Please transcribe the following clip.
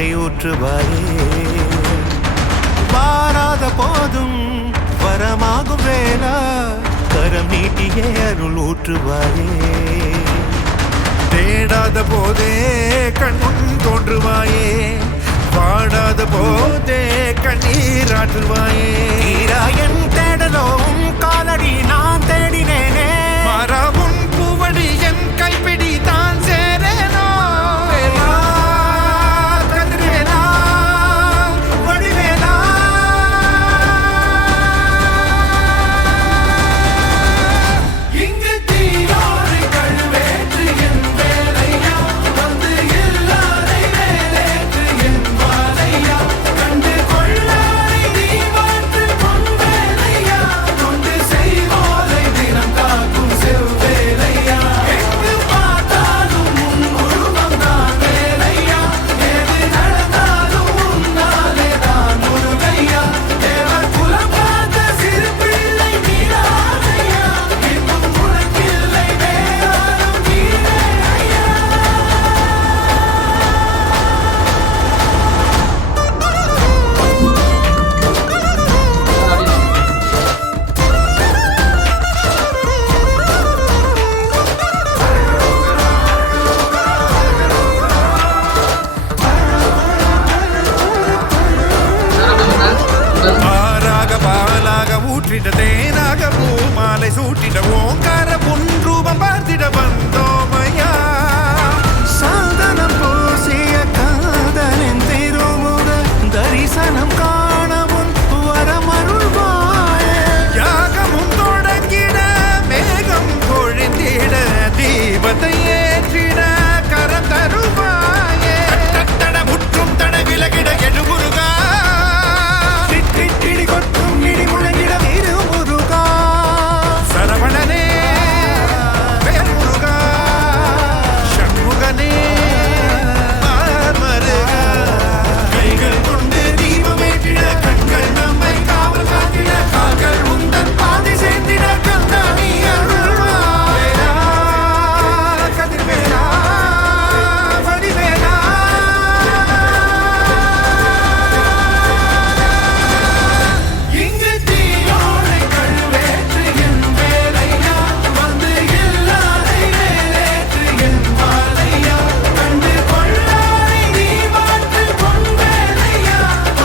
மழை ஊற்றுவாயே. வாராத போதும் வரமாகும் வேளா கரம் நீட்டியே அருள் ஊற்றுவாயே. தேடாத போதே கண்முன் தோன்றுவாயே, வாடாத போதே கண்ணீராற்றுவாயே. என் தேடலும் காலடி நான் தேடினேனே, மாறாவும் பூவடி என் கைப்பிடி தான் சேரேனோ. கதிரேனா வடிவேலா, இங்கு தீயோரை கழுவேற்று என் வேலையா, வந்து எல்லாரை வேலேற்று என் வாழையா, கண்டு கொள்ளாரை நீ மாற்று பொன் வேலையா, கொண்டு செய்வோரை தினம் காக்கும் செவ்வேலையா. எங்கு பார்த்தாலும் உன் உருவம் தான் வேலையா, எது நடந்தாலும் உன்னாலே தான் முருகையா. தேவர் குலம் பார்த்த சிறு பிள்ளை நீராதையா, இன்னும் உனக்கில்லை வேறாரும் நீரே ஐயா. ஆறாக பாலாக ஊற்றிட தேனாக பூமாலை சூட்டிட ஓங்கார புன் ரூபம் பார்த்து